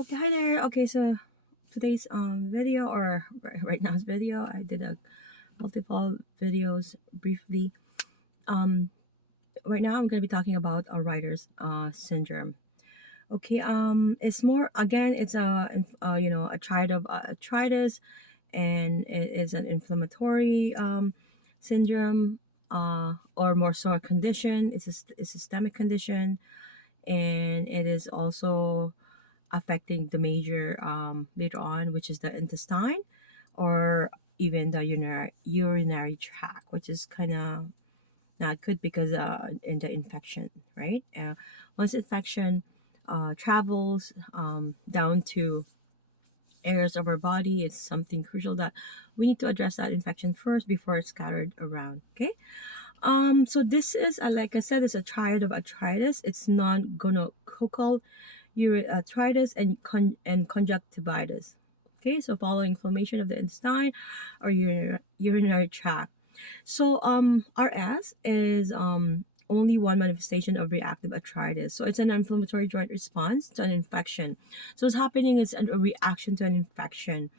Okay, hi there. Okay, so today's video or right now's video, I did a multiple videos briefly. Um, right now I'm gonna be talking about a writer's syndrome. Okay, it's more again, it's a triad of arthritis, and it is an inflammatory syndrome or more so a condition. It's a systemic condition, and it is also affecting the major later on, which is the intestine or even the urinary tract, which is kind of not good because in the infection, right? Once infection travels down to areas of our body, it's something crucial that we need to address that infection first before it's scattered around. Okay. So this is like I said, it's a triad of arthritis. It's non-gonococcal arthritis and conjunctivitis. Okay, so following inflammation of the intestine or urinary tract. So RS is only one manifestation of reactive arthritis. So it's an inflammatory joint response to an infection. So what's happening is a reaction to an infection.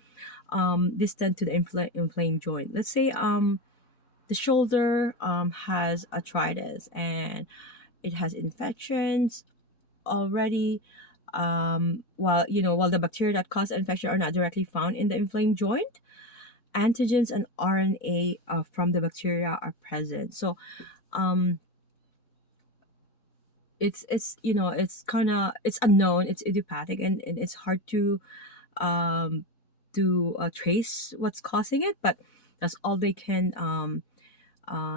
Distant to the inflamed joint. Let's say the shoulder has arthritis and it has infections already, while the bacteria that cause infection are not directly found in the inflamed joint, antigens and RNA from the bacteria are present. So um, it's unknown, it's idiopathic, and it's hard um, to trace what's causing it, but that's all they can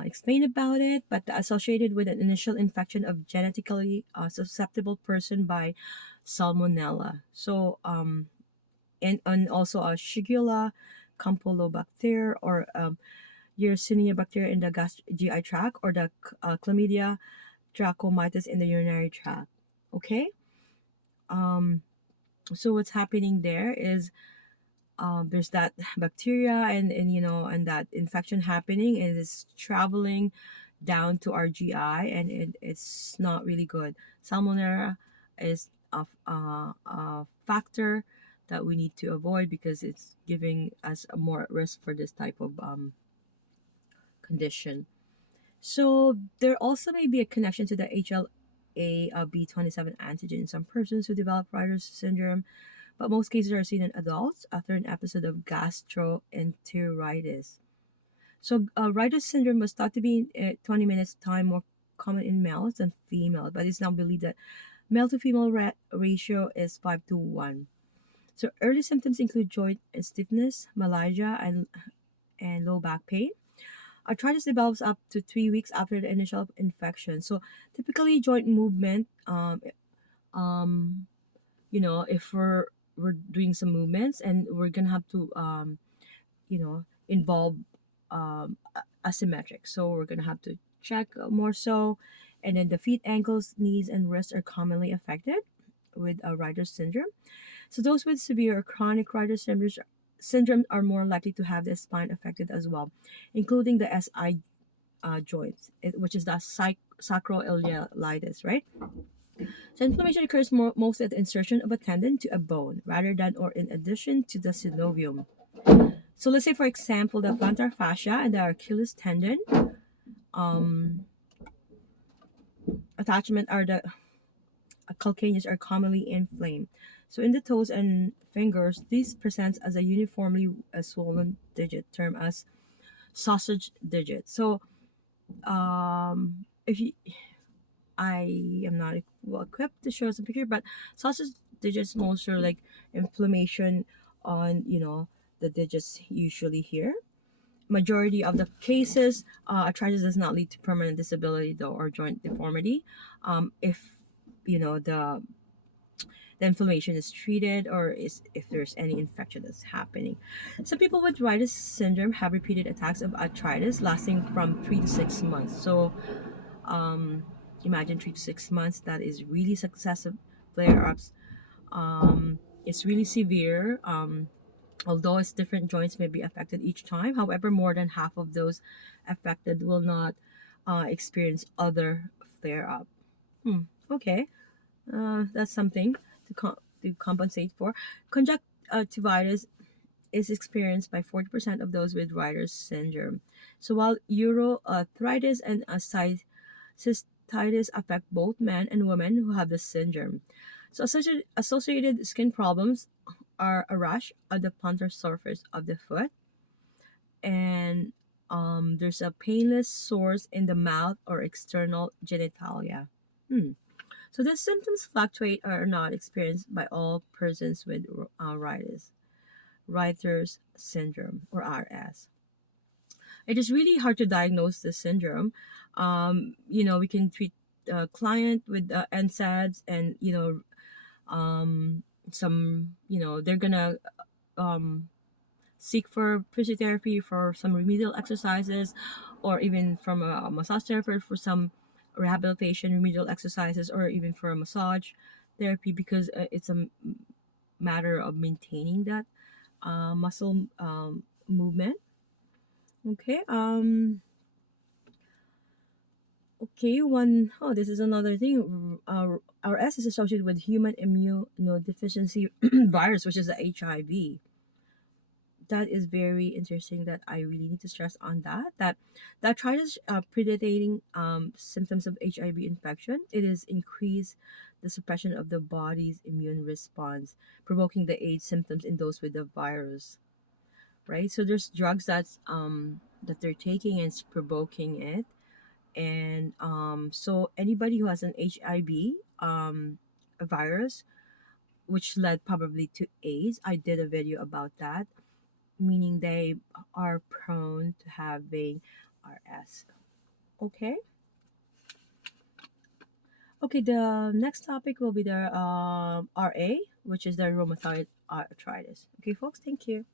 explain about it. But associated with an initial infection of genetically susceptible person by salmonella. So and also a Shigella, Campylobacter, or Yersinia bacteria in the GI tract, or the Chlamydia trachomatis in the urinary tract. Okay. Um, so what's happening there is there's that bacteria and that infection happening, and it's traveling down to our GI, and it's not really good. Salmonella is a factor that we need to avoid because it's giving us a more risk for this type of condition. So there also may be a connection to the HLA B27 antigen in some persons who develop Reiter's syndrome, but most cases are seen in adults after an episode of gastroenteritis. So, Reiter's syndrome was thought to be 20 minutes time more common in males than females, but it's now believed that male to female ratio is 5 to 1. So, early symptoms include joint stiffness, myalgia, and low back pain. Arthritis develops up to 3 weeks after the initial infection. So, typically, joint movement, um, if we're doing some movements and we're gonna have to involve asymmetric, so we're gonna have to check more so. And then the feet, ankles, knees, and wrists are commonly affected with a Reiter's syndrome. So those with severe or chronic Reiter's syndrome are more likely to have the spine affected as well, including the SI joints, which is the sacroiliitis, right? So inflammation occurs most at the insertion of a tendon to a bone rather than or in addition to the synovium. So let's say, for example, the plantar fascia and the Achilles tendon um, attachment are the calcaneus are commonly inflamed. So in the toes and fingers, this presents as a uniformly swollen digit, termed as sausage digit. So if you I am not well equipped to show us a picture, but sausage digits most are like inflammation on the digits usually here. Majority of the cases, arthritis does not lead to permanent disability though or joint deformity, if the inflammation is treated or is if there's any infection that's happening. Some people with Reiter's syndrome have repeated attacks of arthritis lasting from 3 to 6 months. So imagine 3 to 6 months. That is really successive flare-ups. It's really severe. Although it's different joints may be affected each time. However, more than half of those affected will not experience other flare-up. Okay, that's something to to compensate for. Conjunctivitis is experienced by 40% of those with Reiter's syndrome. So while uroarthritis and cystitis affect both men and women who have the syndrome. So associated skin problems are a rash on the plantar surface of the foot, and there's a painless sores in the mouth or external genitalia. Hmm. So the symptoms fluctuate or are not experienced by all persons with Reiter's syndrome or RS. It is really hard to diagnose this syndrome. We can treat a client with NSAIDs, and some they're gonna um, seek for physiotherapy for some remedial exercises, or even from a massage therapist for some rehabilitation remedial exercises, or even for a massage therapy, because it's a matter of maintaining that muscle movement. Okay. Okay. This is another thing. Our S is associated with human immunodeficiency virus, which is the HIV. That is very interesting. That I really need to stress on that tries predating symptoms of HIV infection. It is increase the suppression of the body's immune response, provoking the AIDS symptoms in those with the virus. Right. So there's drugs that they're taking and it's provoking it, and so anybody who has an HIV a virus, which led probably to AIDS. I did a video about that, meaning they are prone to having RS. Okay. Okay, the next topic will be the RA, which is the rheumatoid arthritis. Okay, folks, thank you.